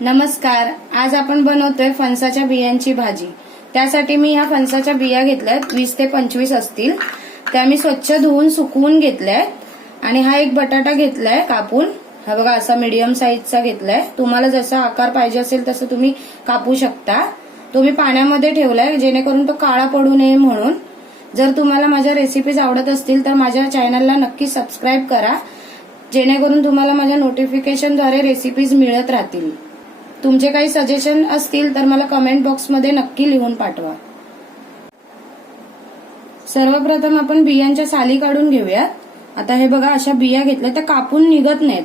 नमस्कार. आज आपण बनवतोय फणसाच्या बियांची भाजी. त्यासाठी मी ह्या फणसाच्या बिया घेतल्यात 20 ते 25 असतील. त्या मी स्वच्छ धुवून सुकवून घेतल्यात आणि हा एक बटाटा घेतलाय कापून. हा बघा असा मीडियम साईजचा घेतलाय. तुम्हाला जसा आकार पाहिजे असेल तसं तुम्ही कापू शकता. तो मी पाण्यामध्ये ठेवलाय जेणेकरून तो काळा पडू नये म्हणून. जर तुम्हाला माझ्या रेसिपीज आवडत असतील तर माझ्या चॅनलला नक्की सबस्क्राईब करा जेणेकरून तुम्हाला माझ्या नोटिफिकेशनद्वारे रेसिपीज मिळत राहतील. तुमचे काही सजेशन असतील तर मला कमेंट बॉक्समध्ये नक्की लिहून पाठवा. सर्वप्रथम आपण बियांच्या साली काढून घेऊयात. आता हे बघा अशा बिया घेतल्या त्या कापून निघत नाहीत.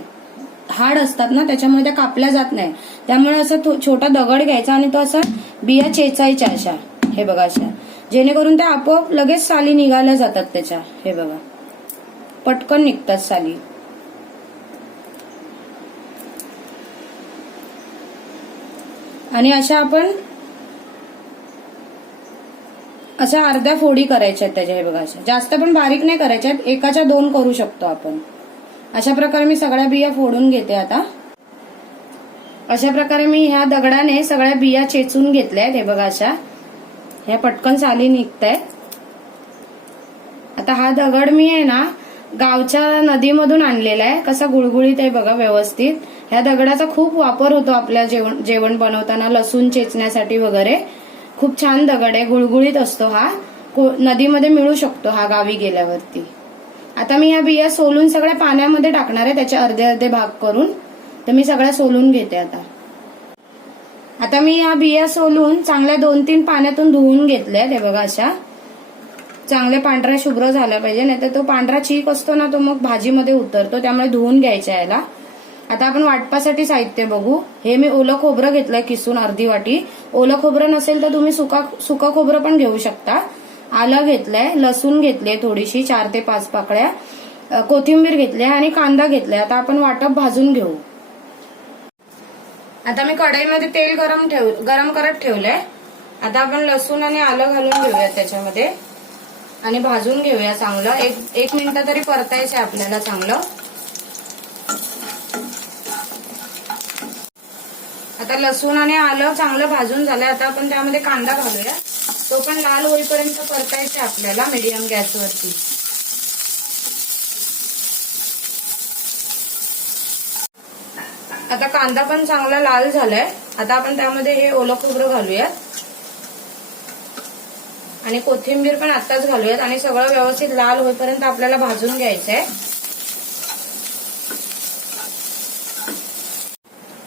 हाड असतात ना त्याच्यामुळे त्या कापल्या जात नाही. त्यामुळे असं छोटा दगड घ्यायचा आणि तो असा बिया चेचायच्या अशा. हे बघा अशा जेणेकरून त्या आपोआप लगेच साली निघाल्या जातात त्याच्या. हे बघा पटकन निघतात साली. आणि अशा आपण अशा अर्ध्या फोडी करायच्या त्याच्या. हे बघा अशा जास्त पण बारीक नाही करायच्या. एकाच्या 2 करू शकतो आपण. अशा प्रकारे मी सगळ्या बिया फोडून घेते. आता अशा प्रकारे मी ह्या दगडाने सगळ्या बिया चेचून घेतल्यात. हे बघा अशा ह्या पटकन साली निघतायत. आता हा दगड मी आहे ना गावच्या नदीमधून आणलेला आहे. कसा गुळगुळीत आहे बघा व्यवस्थित. ह्या दगडाचा खूप वापर होतो आपल्या जेवण बनवताना, लसूण चेचण्यासाठी वगैरे. खूप छान दगड आहे, गुळगुळीत असतो हा. नदीमध्ये मिळू शकतो हा गावी गेल्यावरती. आता मी ह्या बिया सोलून सगळ्या पाण्यामध्ये टाकणार आहे त्याचे अर्धे अर्धे भाग करून. तर मी सगळ्या सोलून घेते. आता मी ह्या बिया सोलून चांगल्या 2-3 पाण्यातून धुवून घेतल्या. हे बघा अशा चांगल्या पांढऱ्या शुभ्र झाल्या पाहिजे, नाही तर तो पांढरा चीक असतो ना तो मग भाजीमध्ये उतरतो. त्यामुळे धुवून घ्यायच्या याला. आता आपण वाटपासाठी साहित्य बघू. हे मी ओलं खोबरं घेतलंय किसून अर्धी वाटी. ओलं खोबरं नसेल तर तुम्ही सुका खोबरं पण घेऊ शकता. आलं घेतलंय, लसूण घेतले थोडीशी 4 ते 5 पाकळ्या, कोथिंबीर घेतली आणि कांदा घेतलाय. आता आपण वाटप भाजून घेऊ. आता मी कढईमध्ये तेल गरम करत ठेवलंय. आता आपण लसूण आणि आलं घालून घेऊया त्याच्यामध्ये आणि भाजून घेऊया चांगलं. एक मिनिट तरी परतायचं आपल्याला चांगलं. आता लसूण आणि आलं चांगलं भाजून झालंय. आता आपण त्यामध्ये कांदा घालूया. तो पण लाल होईपर्यंत परतायचं आपल्याला मीडियम गॅसवरती. आता कांदा पण चांगला लाल झालाय. आता आपण त्यामध्ये हे ओलं खोबरं घालूयात आणि कोथिंबीर पण आताच घालूयात आणि सगळं व्यवस्थित लाल होईपर्यंत आपल्याला भाजून घ्यायचंय.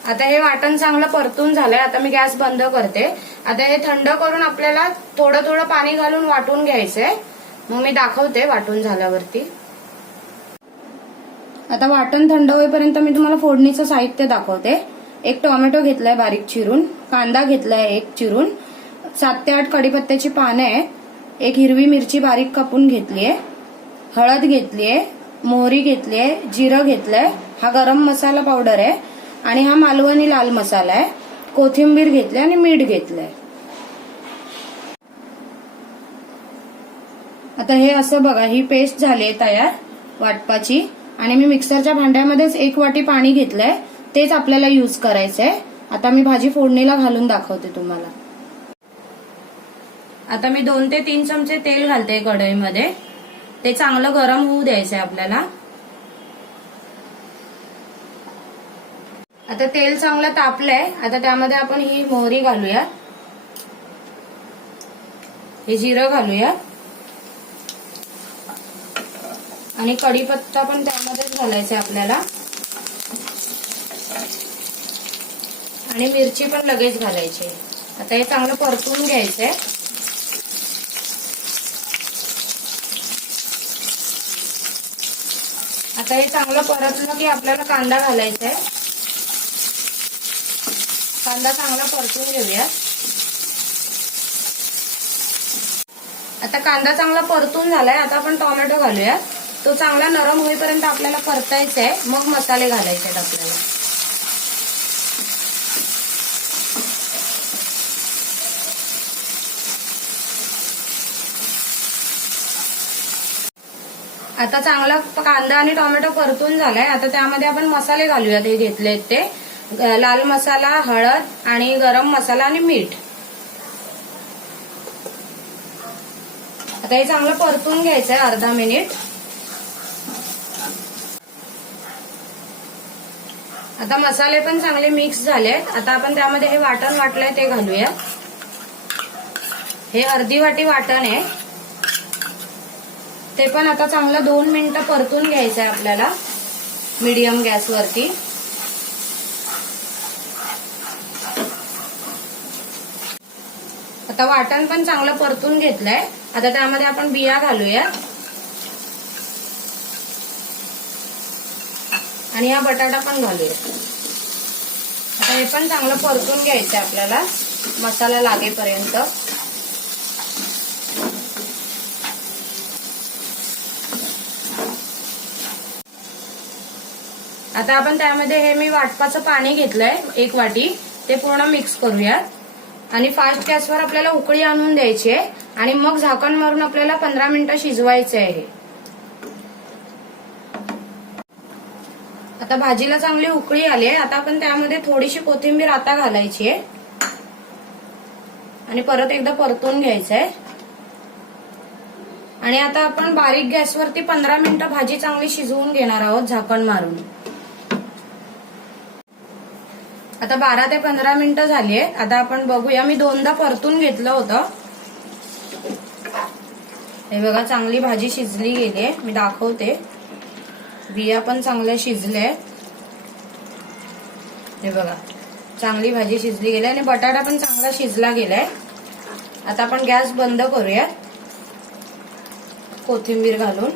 आता हे वाटण चांगलं परतून झालंय. आता मी गॅस बंद करते. आता हे थंड करून आपल्याला थोडं थोडं पाणी घालून वाटून घ्यायचंय. मग मी दाखवते वाटून झाल्यावरती. आता वाटण थंड होईपर्यंत मी तुम्हाला फोडणीचं साहित्य दाखवते. एक टोमॅटो घेतलाय बारीक चिरून, कांदा घेतलाय एक चिरून, 7 ते 8 कढीपत्त्याची पानं आहेत, एक हिरवी मिरची बारीक कापून घेतलीये, हळद घेतलीये, मोहरी घेतलीये, जिरं घेतलंय, हा गरम मसाला पावडर आहे आणि हा मालवणी लाल मसाला आहे, कोथिंबीर घेतली आणि मीठ घेतलंय. आता हे असं बघा ही पेस्ट झाली तयार वाटपाची. आणि मी मिक्सरच्या भांड्यामध्येच 1 वाटी पाणी घेतलंय. तेच आपल्याला यूज करायचंय. आता मी भाजी फोडणीला घालून दाखवते तुम्हाला. आता मी 2 ते 3 चमचे तेल घालते कढईमध्ये. ते चांगलं गरम होऊ द्यायचंय आपल्याला. आता तेल चांगलं तापलंय. आता त्यामध्ये आपण ही मोहरी घालूया, हे जिरं घालूया आणि कढीपत्ता पण त्यामध्येच घालायचा आपल्याला आणि मिरची पण लगेच घालायची. आता हे चांगलं परतून घ्यायचंय. आता हे चांगलं परतलं की आपल्याला कांदा घालायचा आहे. कांदा चांगला परतून घेऊया. आता कांदा चांगला परतून झालाय. आता आपण टोमॅटो घालूया. तो चांगला नरम होईपर्यंत आपल्याला परतायचा आहे. मग मसाले घालायचे आहेत आपल्याला. आता चांगला कांदा आणि टोमॅटो परतून झालाय. आता त्यामध्ये आपण मसाले घालूयात. हे घेतलेत ते लाल मसाला, हळद आणि गरम मसाला आणि मीठ. आता हे चांगलं परतून घ्यायचं आहे अर्धा मिनिट. आता मसाले पण चांगले मिक्स झाले. आता आपण त्यामध्ये हे वाटण वाटलंय ते घालूया. हे अर्धी वाटी वाटण आहे, ते पण आता चांगलं 2 मिनिटं परतून घ्यायचं आहे आपल्याला मीडियम गॅसवरती. आता वाटण पण चांगलं परतून घेतलंय. आता त्यामध्ये आपण बिया घालूया आणि हा बटाटा पण घालूया. आता हे पण चांगलं परतून घ्यायचं आपल्याला मसाला लागेपर्यंत. आता आपण त्यामध्ये हे मी वाटपाचं पाणी घेतलंय 1 वाटी, ते पूर्ण मिक्स करूयात आणि फास्ट गॅसवर आपल्याला उकळी आणून द्यायची आहे आणि मग झाकण मारून आपल्याला 15 मिनिटं शिजवायचं आहे. आता भाजीला चांगली उकळी आली आहे. आता आपण त्यामध्ये थोडीशी कोथिंबीर आता घालायची आहे आणि परत एकदा परतून घ्यायचं आहे. आणि आता आपण बारीक गॅसवरती 15 मिनिटं भाजी चांगली शिजवून घेणार आहोत झाकण मारून. आता 12 ते 15 मिनिटं झाली आहेत. आता आपण बघूया. मी 2दा परतून घेतलं होतं. हे बघा चांगली भाजी शिजली गेली आहे. मी दाखवते. बिया पण चांगल्या शिजल्या आहेत. हे बघा चांगली भाजी शिजली गेली आणि बटाटा पण चांगला शिजला गेलाय. आता आपण गॅस बंद करूया कोथिंबीर घालून.